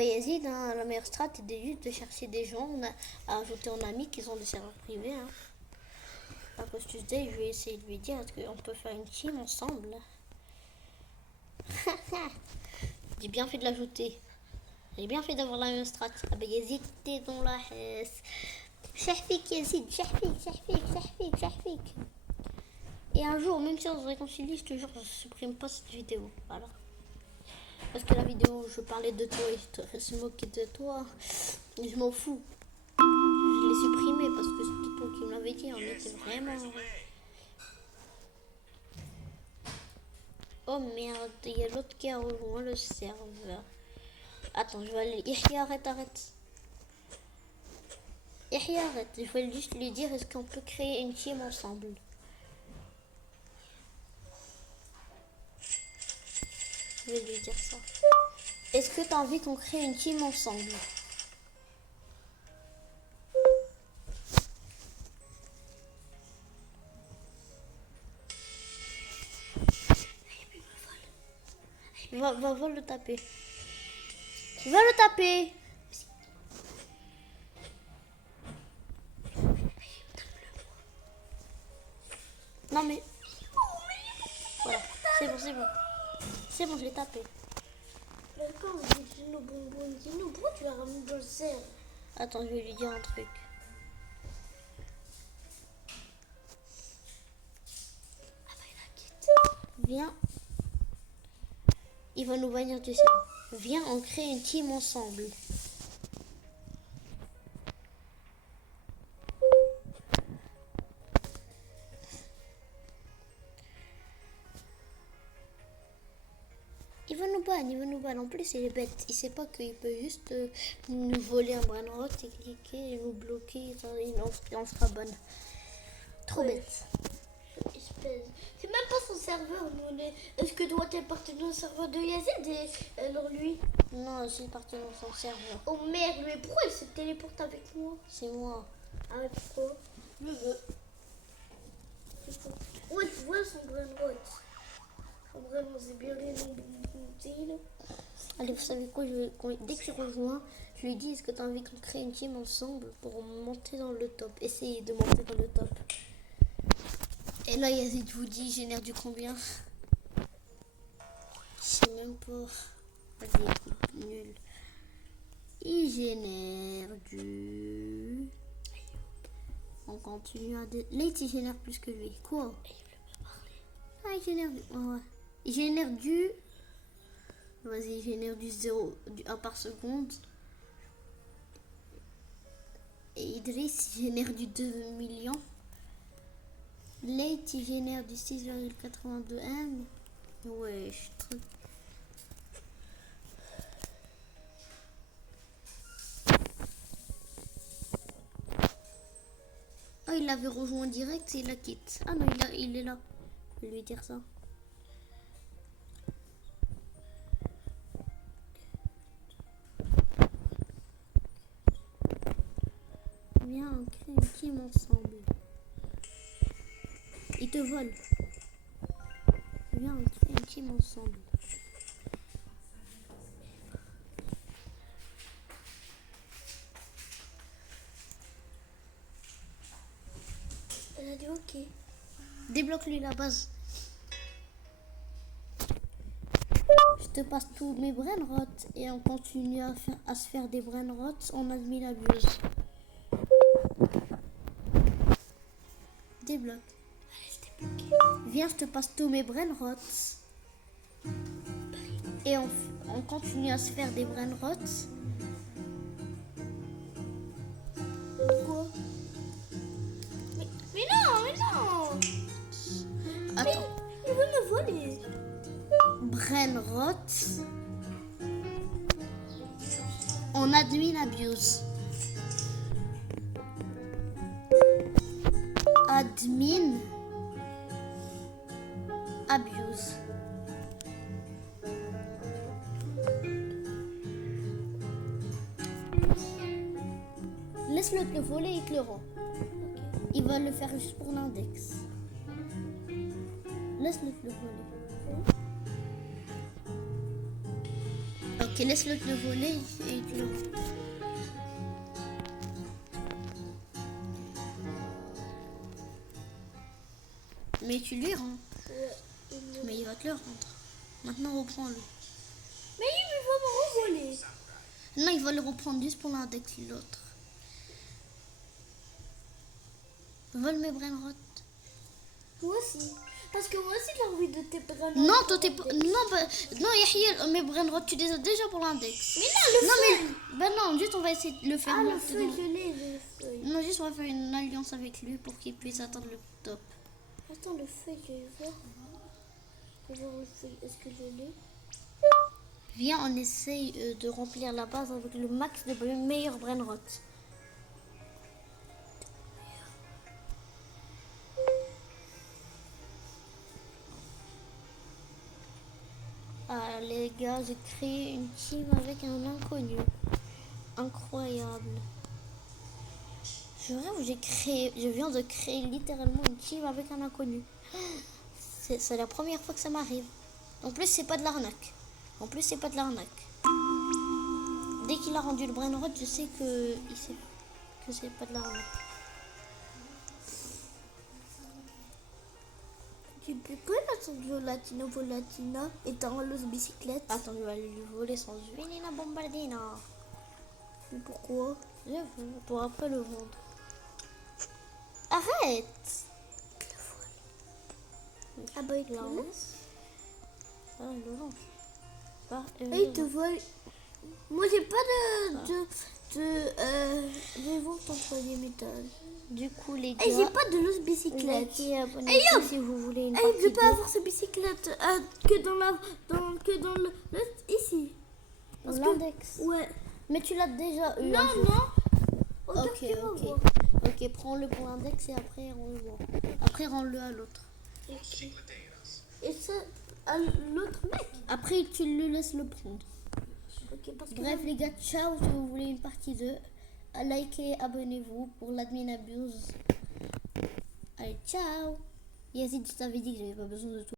Yazid, hein, la meilleure strat est juste de chercher des gens à ajouter en ami qui ont des serveurs privés. Hein. Par contre, Tuesday, je vais essayer de lui dire est-ce qu'on peut faire une team ensemble. J'ai bien fait de l'ajouter. J'ai bien fait d'avoir la même strat. Ah bah Yazid, t'es dans la hesse. Shahfik Yazid, Shahfik. Et un jour, même si on se réconcilie, je te jure, je supprime pas cette vidéo. Voilà. Parce que la vidéo où je parlais de toi et se moquer de toi, je m'en fous. Je l'ai supprimé parce que c'était toi qui me l'avais dit. On était vraiment. Oh merde, il y a l'autre qui a rejoint le serveur. Attends, je vais aller. Yahya, arrête. Yahya, arrête. Je vais juste lui dire est-ce qu'on peut créer une team ensemble. Je vais lui dire ça. Est-ce que tu as envie qu'on crée une team ensemble? Va le taper. Va le taper. Non mais... Voilà, c'est bon, je l'ai tapé. D'accord, dis-nous bonbon, dis-nous pourquoi tu l'as ramené dans le cerf? Attends, je vais lui dire un truc. Viens. Il va nous bannir du serveur. Viens, on crée une team ensemble. Il va nous banne. En plus, il est bête. Il sait pas qu'il peut juste nous voler un brainrot et cliquer et nous bloquer. On sera bonne. Trop bête. C'est même pas son serveur. Est-ce que toi t'es parti dans le serveur de Yazid et alors lui? Non, je suis parti dans son serveur. Oh merde, mais pourquoi il se téléporte avec moi? C'est moi. Ah mais pourquoi? Je veux. Ouais, tu vois son brainrot. Son brainrot, c'est bien les noms. Allez, vous savez quoi, dès que je rejoins, je lui dis est-ce que tu as envie qu'on crée une team ensemble pour monter dans le top. Essayez de monter dans le top. Et là, Yazid vous dit génère du combien? Je sais même pas. Vas-y, écoute, nul. Il génère du... On continue à... Là, il génère plus que lui. Quoi? Ah, il génère du... Ouais. Il génère du... Vas-y, il génère du 0, du 1 par seconde. Et Idriss, il génère du 2 millions. Late, il génère du 6,82 M. Ouais, je suis trop... Ah, il l'avait rejoint direct et il la quitte. Ah non, il est là. Je vais lui dire ça. Viens, on crée une team ensemble. Il te vole. Viens, on crée une team ensemble. Elle a dit ok. Débloque-lui la base. Je te passe tous mes brainrots et on continue à se faire des brainrots en admin abuse. Débloque. Viens, je te passe tous mes brainrots. Et on continue à se faire des brainrots. Quoi? Mais non! Attends. Il veut me voler. Brainrot en admin abuse. Admin abuse. Laisse-le te le voler et il te le rend. Il va le faire juste pour l'index. Laisse-le te le voler. Ok, laisse-le te le voler et tu le rends. Mais tu lui rends. Ouais, Mais il va te le rendre. Maintenant, reprends-le. Mais il va me revoler. Non, il va le reprendre juste pour l'index l'autre. Vole mes brainrots. Moi aussi. Parce que moi aussi j'ai envie de tes bras. Non, toi t'es pas. Non, non, Yahya, mes brainrots, tu les as déjà pour l'index. Mais non, le feu. Mais. Bah non, juste on va essayer de le faire. Ah, le monter feu, dans- je l'ai, le feu. Non, juste on va faire une alliance avec lui pour qu'il puisse atteindre le top. Attends, le feu, je vais voir. Je vais voir le feu, est-ce que je l'ai? Viens, on essaye de remplir la base avec le max de meilleurs brainrots. Ah les gars, j'ai créé une team avec un inconnu. Incroyable. Je viens de créer littéralement une team avec un inconnu. C'est la première fois que ça m'arrive. En plus, c'est pas de l'arnaque. Dès qu'il a rendu le brainrot, je sais que c'est pas de l'arnaque. Tu peux pas la volatina et t'en l'os bicyclette. Attends, je vais aller lui voler son Juvenina Bombardina. Mais pourquoi? Je veux, pour après le vendre. Arrête! Ah bah il te Là, le laisse. Ah, le vend. Pas, Et il te vole. Moi j'ai pas de vente employé métal. Du coup, les gars, Et j'ai pas de l'os bicyclette. abonnez-vous si vous voulez une Eh, partie je peux 2. avoir ce bicyclette que dans le ici. Parce que- L'index. Ouais. Mais tu l'as déjà eu. Non, un jour. non. Regarde, Ok, tu vas ok. voir. Ok, prends-le pour l'index et après rends-le. Après, rends-le à l'autre. Ok. Et ça, à l'autre mec. Après, tu le laisses le prendre. Ok, parce que Bref, les gars, ciao. Si vous voulez une partie 2, likez, abonnez-vous pour l'admin abuse. Allez, ciao. Yazid, je t'avais dit que j'avais pas besoin de tout.